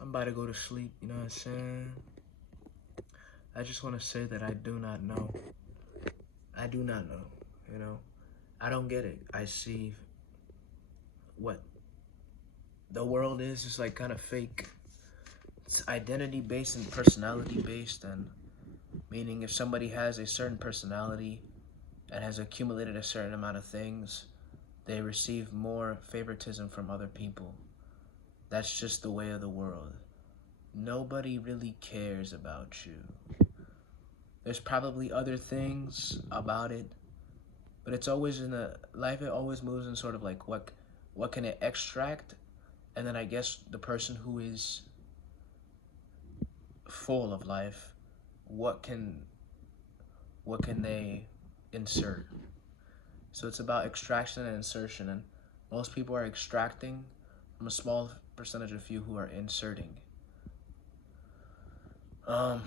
I'm about to go to sleep, you know what I'm saying? I just want to say that I do not know. I do not know, you know? I don't get it. I see what the world is just like kind of fake. It's identity based and personality based, and meaning if somebody has a certain personality and has accumulated a certain amount of things, they receive more favoritism from other people. That's just the way of the world. Nobody really cares about you. There's probably other things about it, but it's always in a life. It always moves in sort of like what can it extract, and then I guess the person who is full of life, what can what can they insert? So it's about extraction and insertion, and most people are extracting from a small percentage of you who are inserting. Um,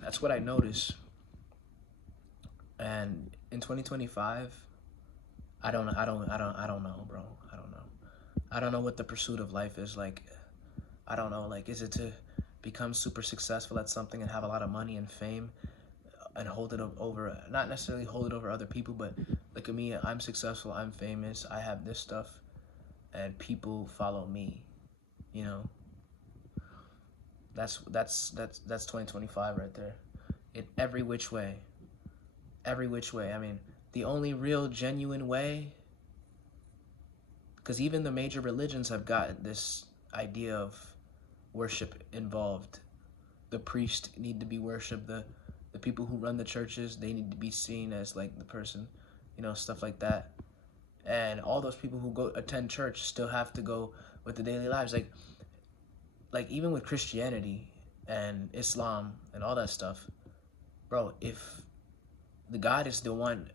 that's what I notice. And in 2025, I don't know, bro. I don't know. I don't know what the pursuit of life is like. I don't know, like, is it to become super successful at something and have a lot of money and fame and hold it over, not necessarily hold it over other people, but look at me, I'm successful, I'm famous, I have this stuff, and people follow me, you know? That's 2025 right there. In every which way. Every which way. I mean, the only real genuine way, because even the major religions have got this idea of worship involved. The priest need to be worshipped. The people who run the churches, they need to be seen as like the person, you know, stuff like that. And all those people who go attend church still have to go with the daily lives. Like even with Christianity and Islam and all that stuff, bro, if the God is the one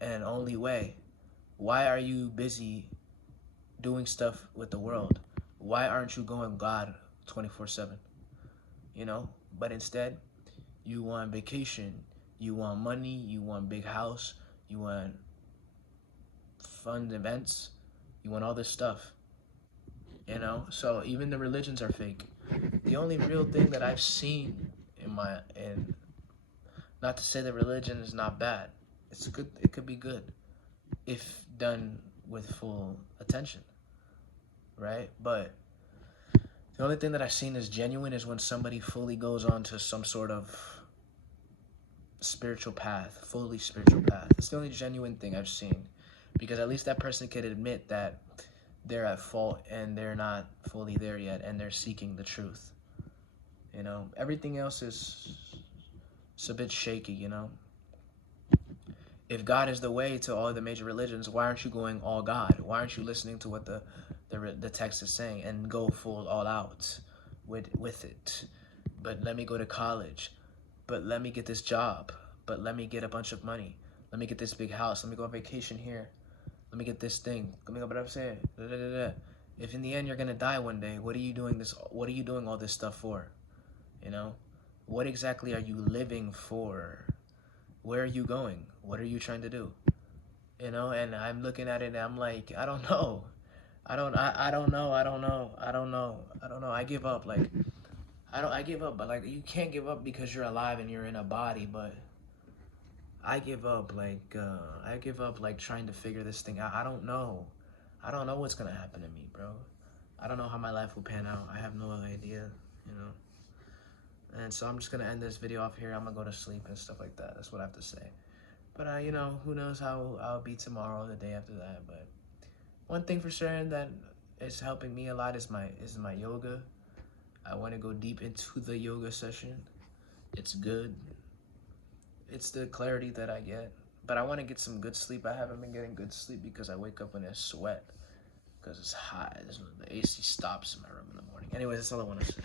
and only way, why are you busy doing stuff with the world? Why aren't you going God 24/7? You know? But instead, you want vacation, you want money, you want big house, you want fun events, you want all this stuff. You know? So even the religions are fake. The only real thing that I've seen in not to say that religion is not bad. It's good, it could be good if done with full attention, right? But the only thing that I've seen is genuine is when somebody fully goes on to some sort of spiritual path, fully spiritual path. It's the only genuine thing I've seen, because at least that person can admit that they're at fault and they're not fully there yet and they're seeking the truth. You know, everything else is it's a bit shaky, you know. If God is the way to all the major religions, why aren't you going all God? Why aren't you listening to what the text is saying and go full all out with it? But let me go to college. But let me get this job. But let me get a bunch of money. Let me get this big house. Let me go on vacation here. Let me get this thing. Let me go. But I'm saying, da, da, da, da. If in the end you're gonna die one day, what are you doing this? What are you doing all this stuff for? You know, what exactly are you living for? Where are you going? What are you trying to do? You know, and I'm looking at it and I'm like, I don't know. I don't know. I don't know. I don't know. I don't know. I give up. Like, I give up, but like, you can't give up because you're alive and you're in a body, but I give up. I give up, like, trying to figure this thing out. I don't know. I don't know what's going to happen to me, bro. I don't know how my life will pan out. I have no idea, you know. And so I'm just going to end this video off here. I'm going to go to sleep and stuff like that. That's what I have to say. But, you know, who knows how I'll be tomorrow or the day after that. But one thing for certain that is helping me a lot is my yoga. I want to go deep into the yoga session. It's good. It's the clarity that I get. But I want to get some good sleep. I haven't been getting good sleep because I wake up in a sweat because it's hot. The AC stops in my room in the morning. Anyways, that's all I want to say.